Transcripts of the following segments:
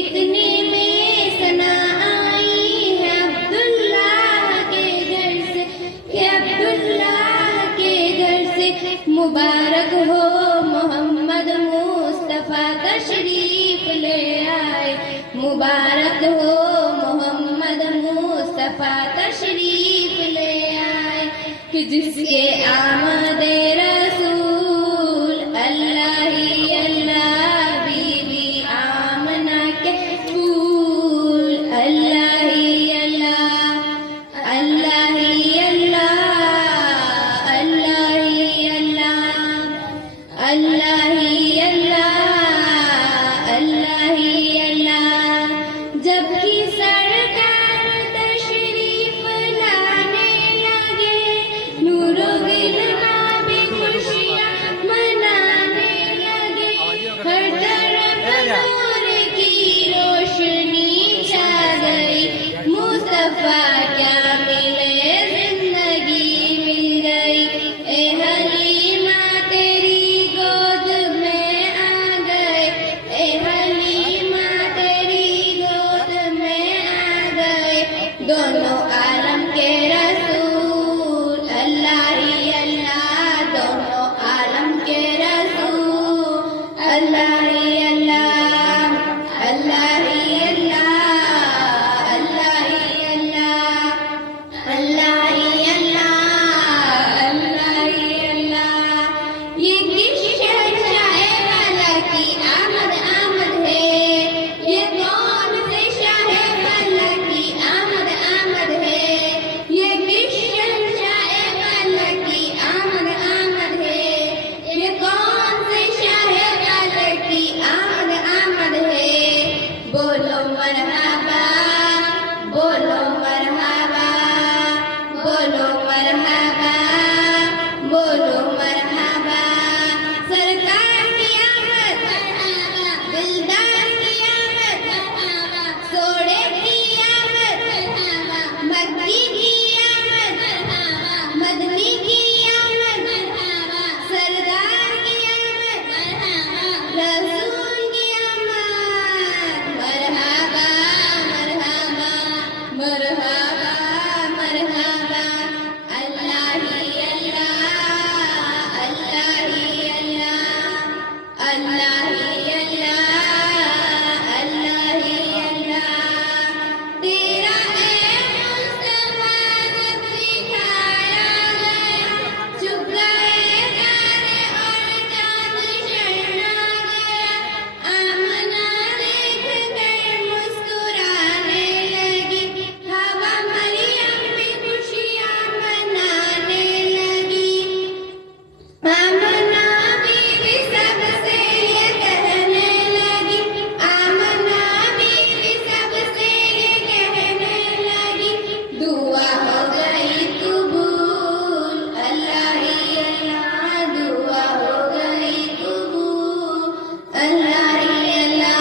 इतने में सना आई है अब्दुल्लाह के घर से, कि अब्दुल्लाह के घर से मुबारक हो मोहम्मद मुस्तफा तशरीफ ले आए, मुबारक हो मोहम्मद मुस्तफा तशरीफ ले आए। कि जिसके आमदे रसूल अल्लाह ही अल्लाह बीवी आमना के फूल, अल्लाह ही अल्लाह अल्लाह ही अल्लाह अल्लाह ही अल्लाह अल्लाह ही अल्लाह अल्लाह ही अल्लाह। जबकि सरकार तशरीफ लाने लगे, नूरो गिलना भी खुशियाँ मनाने लगे, हर तरफ नूर की रोशनी छा गई। मुस्तफा क्या मिले जिंदगी मिल गई, ए हलीमा तेरी गोद में आ गए, ए हलीमा तेरी गोद में आ गए। दोनों आलम के रसूल अल्लाह ही अल्लाह, दोनों आलम के रसूल अल्लाह ही अल्लाह अल्लाह ही अल्लाह अल्लाह ही अल्लाह अल्लाह ही अल्लाह अल्लाह ही अल्लाह। ये किस शहंशाह वाला की आमद आमद है, ये कौन से शाह वाला की आमद आमद है, ये किस शहंशाह वाला की आमद आमद है, ये कौन से शाह वाला की आमद आमद है। बोलो मरहबा बोलो मरहबा बोलो मरहबा बोलो मरहबा। सरकार की आमद मरहबा, दिलदार की आमद मरहबा, सोड़े की आमद मरहबा, मक्की की आमद मरहबा, मदनी की आमद मरहबा, सरदार की आमद मरहबा, रसूल की आमद मरहबा मरहबा मरहबा मरहबा। अल्लाह ही अल्लाह अल्लाह ही अल्लाह अल्लाह ही अल्लाह अल्लाह ही अल्लाह। तेरा ए मुस्तफा जब दिखाया गया, चुप गए तारे और चाँद शर्मा गया। आमना देख कर मुस्कुराने लगी, हवा मरियम भी खुशियाँ मनाने लगी। आमना बीवी सबसे ये कहने लगी, आमना बीवी सबसे ये कहने लगी, दुआ हो गई कबूल अल्लाह ही अल्लाह, दुआ हो गई कबूल अल्लाह ही अल्लाह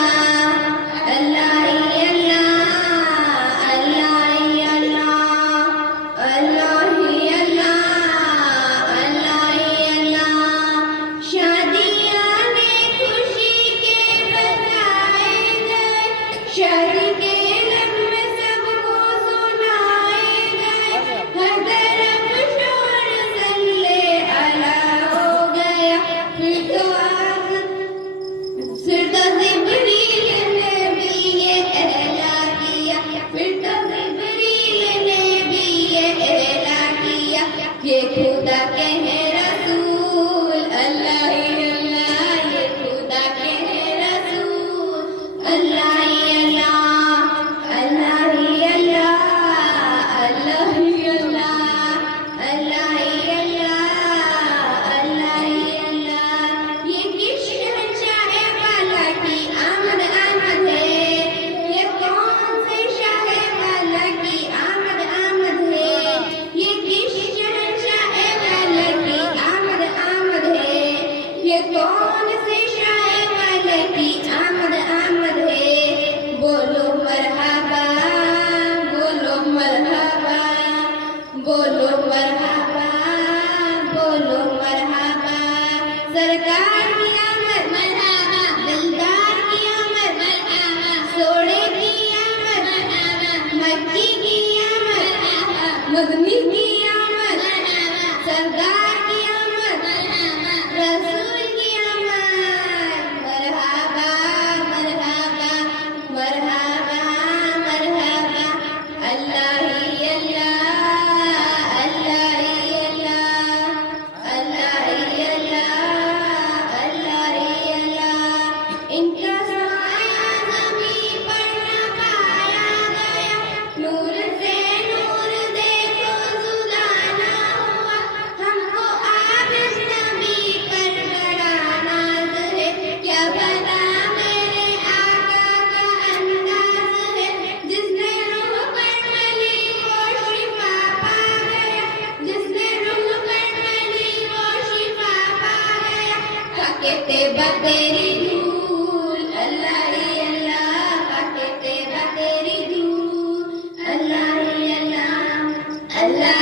अल्लाह ही अल्लाह अल्लाह ही अल्लाह अल्लाह ही अल्लाह अल्लाह ही अल्लाह। शादियाँ ने खुशी के बजाए गए, शादी के लम्हे सबको सुनाए गए, हर तरफ शोर सल्ले अला हो गया। फिर तो जिब्रील ने भी ये एला किया, फिर तो जिब्रील ने भी ये एला किया, ये खुदा के हैं रसूल अल्लाह ही अल्लाह, ये खुदा के हैं रसूल अल्लाह ही अल्लाह अल्लाह ही अल्लाह अल्लाह ही अल्लाह अल्लाह ही अल्लाह अल्लाह ही अल्लाह। ये किस शहंशाह वाला की आमद आमद है, ये कौन से शाह वाला की आमद आमद है, ये किस शहंशाह वाला की आमद आमद है, ये कौन से शाह वाला की आमद आमद है। तेरी धूल अल्लाह ही अल्लाह काटे तेरा तेरी धूल अल्लाह ही अल्लाह अल्लाह